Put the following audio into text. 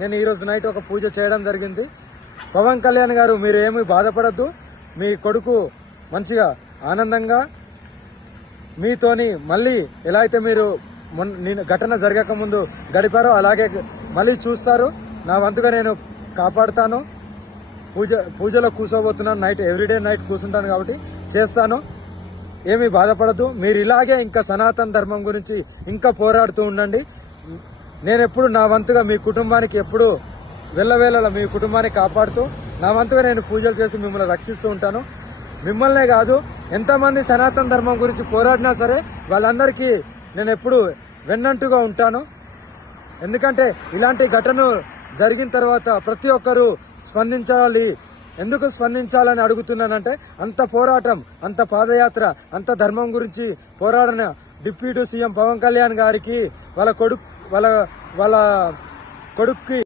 నేను ఈరోజు నైట్ ఒక పూజ చేయడం జరిగింది. పవన్ కళ్యాణ్ గారు, మీరు ఏమి బాధపడద్దు. మీ కొడుకు మంచిగా ఆనందంగా మీతోని మళ్ళీ ఎలా అయితే మీరు ఘటన జరగక ముందు గడిపారో అలాగే మళ్ళీ చూస్తారు. నా వంతుగా నేను కాపాడుతాను. పూజలో కూర్చోబోతున్నాను. నైట్ ఎవ్రీడే నైట్ కూర్చుంటాను కాబట్టి చేస్తాను. ఏమీ బాధపడద్దు. మీరు ఇలాగే ఇంకా సనాతన ధర్మం గురించి ఇంకా పోరాడుతూ ఉండండి. నేను ఎప్పుడు నా వంతుగా మీ కుటుంబానికి ఎప్పుడు వెళ్ళవేళలా మీ కుటుంబాన్ని కాపాడుతూ నా వంతుగా నేను పూజలు చేసి మిమ్మల్ని రక్షిస్తూ ఉంటాను. మిమ్మల్నే కాదు, ఎంతమంది సనాతన ధర్మం గురించి పోరాడినా సరే వాళ్ళందరికీ నేను ఎప్పుడు వెన్నంటుగా ఉంటాను. ఎందుకంటే ఇలాంటి ఘటన జరిగిన తర్వాత ప్రతి ఒక్కరూ స్పందించాలి. ఎందుకు స్పందించాలని అడుగుతున్నానంటే, అంత పోరాటం, అంత పాదయాత్ర, అంత ధర్మం గురించి పోరాడిన డిప్యూటీ సీఎం పవన్ కళ్యాణ్ గారికి వాళ్ళ కొడుక్కి